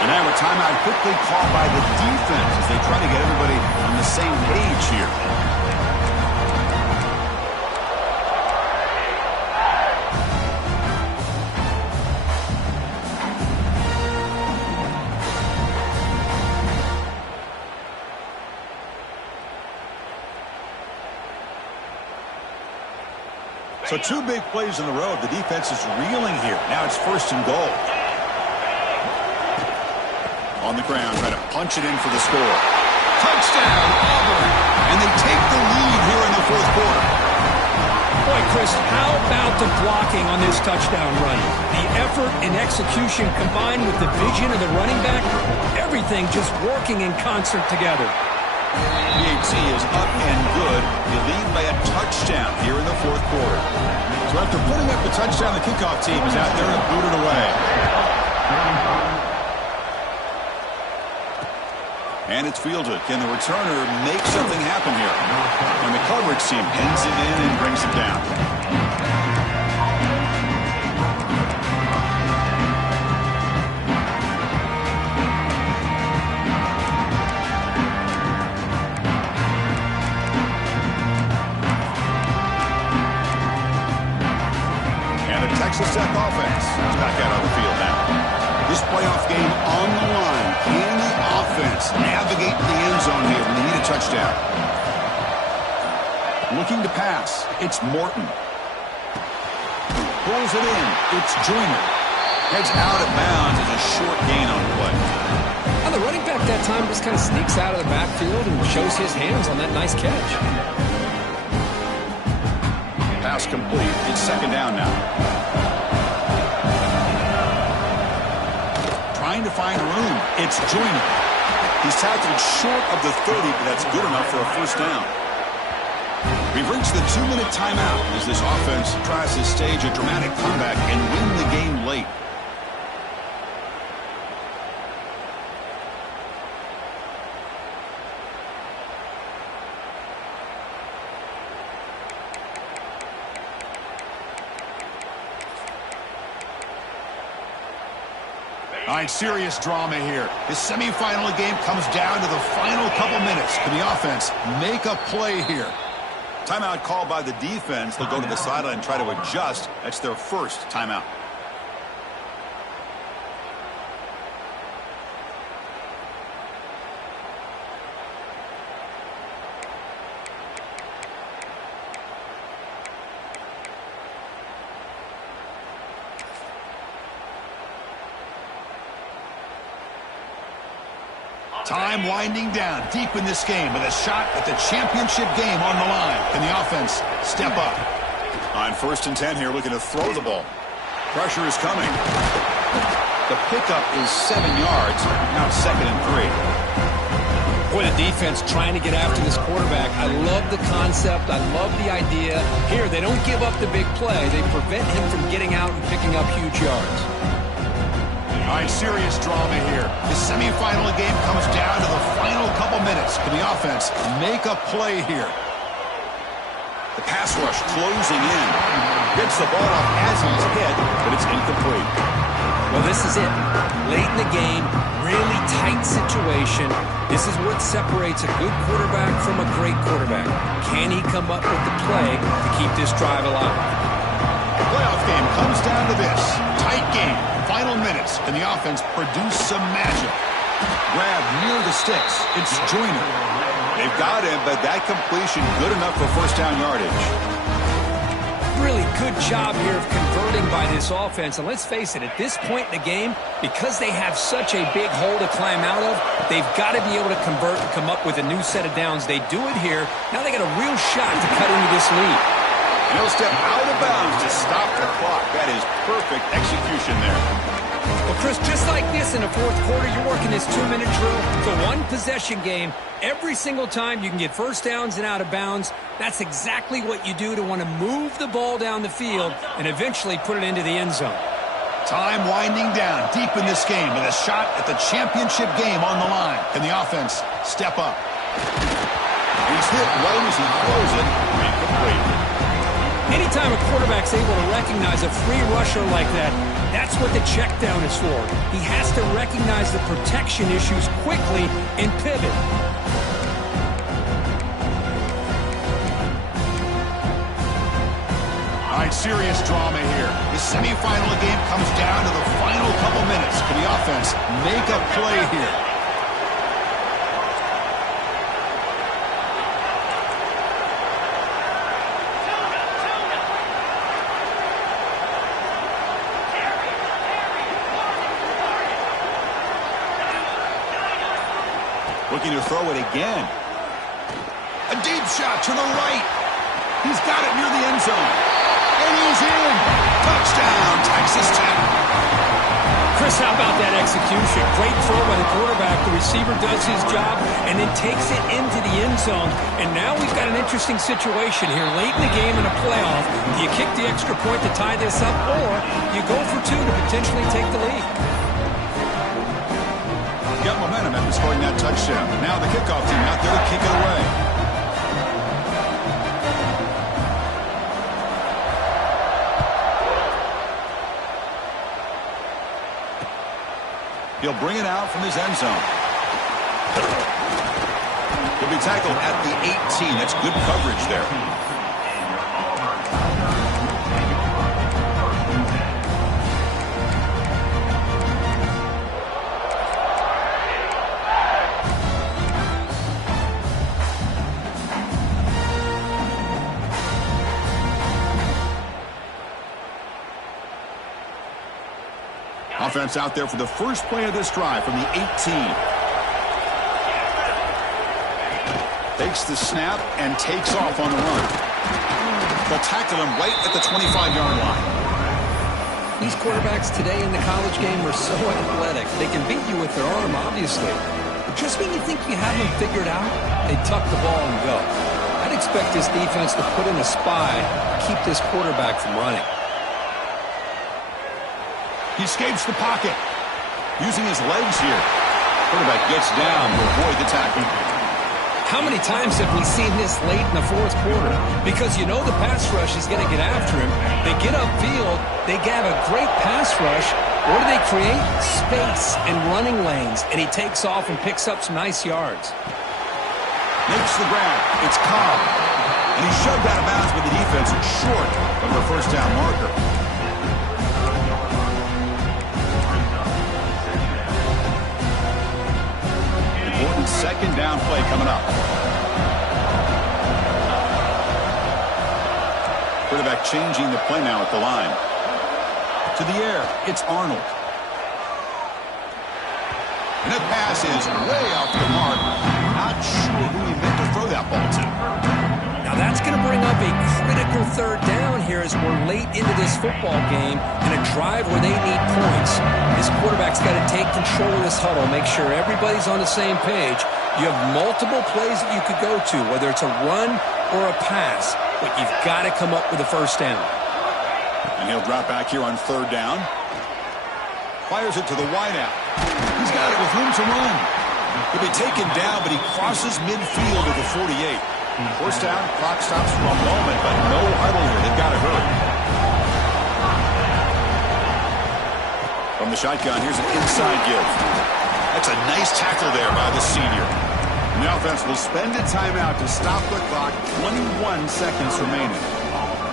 And now a timeout quickly called by the defense as they try to get everybody on the same page here. So 2 big plays in the row. The defense is reeling here. Now it's 1st and goal. On the ground, trying to punch it in for the score. Touchdown, Auburn. And they take the lead here in the 4th quarter. Boy, Chris, how about the blocking on this touchdown run? The effort and execution combined with the vision of the running back, everything just working in concert together. PHC is up and good. You lead by a touchdown here in the 4th quarter. So after putting up the touchdown, the kickoff team is out there to boot it away. And it's fielded. Can the returner make something happen here? And the coverage team pins it in and brings it down. Texas Tech offense is back out on the field now. This playoff game on the line. Can the offense navigate the end zone here when they need a touchdown? Looking to pass. It's Morton. Pulls it in. It's Joyner. Heads out of bounds as a short gain on the play. Now the running back that time just kind of sneaks out of the backfield and shows his hands on that nice catch. Pass complete. It's 2nd down now. Trying to find room. It's Joyner. He's tackled short of the 30, but that's good enough for a first down. We've reached the 2-minute timeout as this offense tries to stage a dramatic comeback and win the game late. All right, serious drama here. This semifinal game comes down to the final couple minutes. Can the offense make a play here? Timeout called by the defense. They'll go to the sideline and try to adjust. That's their first timeout. Time winding down deep in this game with a shot at the championship game on the line. Can the offense step up? On 1st and 10 here, looking to throw the ball. Pressure is coming. The pickup is 7 yards. Now 2nd and 3. Boy, the defense trying to get after this quarterback. I love the concept. I love the idea. Here, they don't give up the big play. They prevent him from getting out and picking up huge yards. All right, serious drama here. The semifinal game comes down to the final couple minutes. Can the offense make a play here? The pass rush closing in. Gets the ball off as he's hit, but it's incomplete. Well, this is it. Late in the game, really tight situation. This is what separates a good quarterback from a great quarterback. Can he come up with the play to keep this drive alive? The playoff game comes down to this. Tight game. Final minutes, and the offense produce some magic. Grab near the sticks. It's Joyner. They've got him, but that completion good enough for first down yardage. Really good job here of converting by this offense. And let's face it, at this point in the game, because they have such a big hole to climb out of, they've got to be able to convert and come up with a new set of downs. They do it here. Now they got a real shot to cut into this lead. And he'll step out of bounds to stop the clock. That is perfect execution there. Well, Chris, just like this in the 4th quarter, you're working this 2-minute drill. It's a one-possession game. Every single time you can get first downs and out of bounds. That's exactly what you do to want to move the ball down the field and eventually put it into the end zone. Time winding down deep in this game with a shot at the championship game on the line. Can the offense step up? He's hit right as he throws it. Incomplete. Anytime a quarterback's able to recognize a free rusher like that, that's what the check down is for. He has to recognize the protection issues quickly and pivot. All right, serious drama here. The semifinal game comes down to the final couple minutes. Can the offense make a play here? Looking to throw it again. A deep shot to the right. He's got it near the end zone. And he's in. Touchdown, Texas Tech. Chris, how about that execution? Great throw by the quarterback. The receiver does his job and then takes it into the end zone. And now we've got an interesting situation here. Late in the game in a playoff, do you kick the extra point to tie this up, or you go for 2 to potentially take the lead? Got momentum after scoring that touchdown. Now the kickoff team out there to kick it away. He'll bring it out from his end zone. He'll be tackled at the 18. That's good coverage there. Offense out there for the first play of this drive from the 18. Takes the snap and takes off on the run. They'll tackle him right at the 25-yard line. These quarterbacks today in the college game are so athletic. They can beat you with their arm, obviously. But just when you think you have them figured out, they tuck the ball and go. I'd expect this defense to put in a spy to keep this quarterback from running. He escapes the pocket, using his legs here. Quarterback gets down to avoid the tackle. How many times have we seen this late in the fourth quarter? Because you know the pass rush is going to get after him. They get upfield, they have a great pass rush. What do they create? Space and running lanes. And he takes off and picks up some nice yards. Makes the grab. It's Cobb. And he's shoved out of bounds by the defense short of the first down marker. Important second down play coming up. Quarterback changing the play now at the line. To the air, it's Arnold. And that pass is way off the mark. Not sure who he meant to throw that ball to. Now that's going to bring up a critical third down here as we're late into this football game and a drive where they need points. This quarterback's got to take control of this huddle, make sure everybody's on the same page. You have multiple plays that you could go to, whether it's a run or a pass, but you've got to come up with a first down. And he'll drop back here on third down. Fires it to the wideout. He's got it with room to run. He'll be taken down, but he crosses midfield at the 48. First down, clock stops for a moment, but no huddle here. They've got to hurry. From the shotgun, here's an inside give. That's a nice tackle there by the senior. And the offense will spend a timeout to stop the clock. 21 seconds remaining.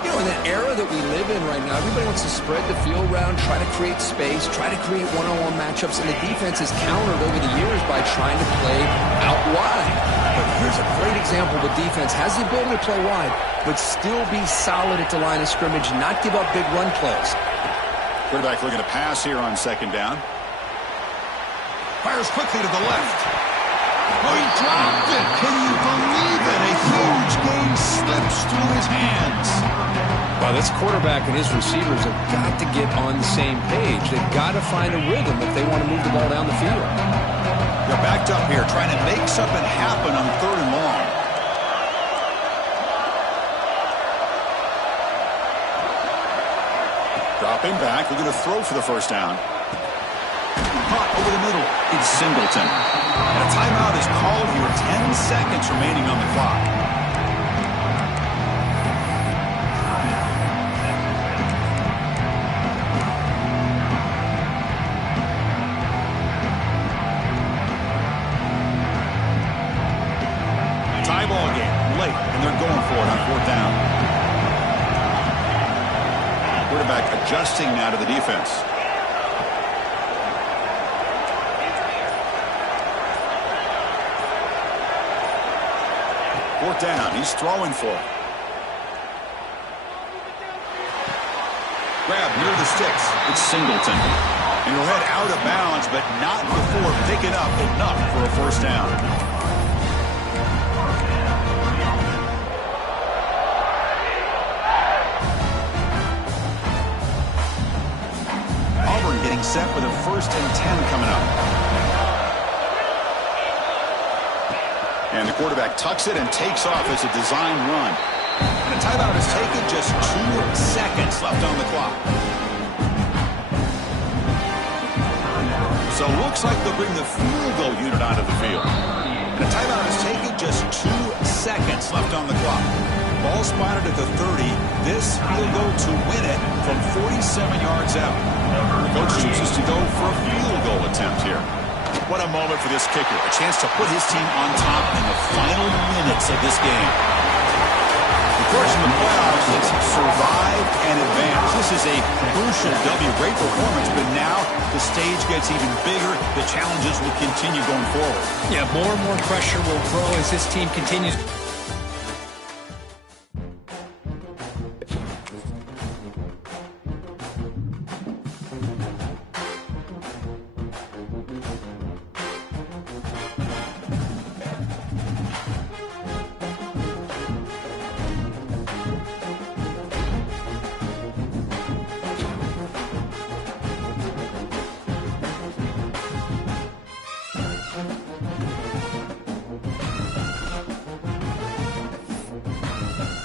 You know, in that era that we live in right now, everybody wants to spread the field around, try to create space, try to create one-on-one matchups, and the defense has countered over the years by trying to play out wide. But here's a great example of a defense has the ability to play wide, but still be solid at the line of scrimmage, not give up big run plays. Quarterback looking to pass here on second down. Fires quickly to the left. Oh, he dropped it. Can you believe it? A huge game slips through his hands. Well, this quarterback and his receivers have got to get on the same page. They've got to find a rhythm if they want to move the ball down the field. They're backed up here trying to make something happen on third and long. Dropping back. They're going to throw for the first down. Caught over the middle. It's Singleton. And a timeout is called here. 10 seconds remaining on the clock. Tie ball game late, and they're going for it on fourth down. Quarterback adjusting now to the defense. Fourth down. He's throwing for it. Grab near the sticks. It's Singleton. And he'll head out of bounds, but not before picking up enough for a first down. Auburn getting set with a 1st and 10 coming up. And the quarterback tucks it and takes off as a design run. And a timeout is taken, just 2 seconds left on the clock. So it looks like they'll bring the field goal unit onto the field. And a timeout is taken, just 2 seconds left on the clock. Ball spotted at the 30. This field goal to win it from 47 yards out. The coach chooses to go for a field goal attempt here. What a moment for this kicker. A chance to put his team on top in the final minutes of this game. Of course, in the playoffs, it's survive and advance. This is a crucial W. Great performance, but now the stage gets even bigger. The challenges will continue going forward. Yeah, more and more pressure will grow as this team continues.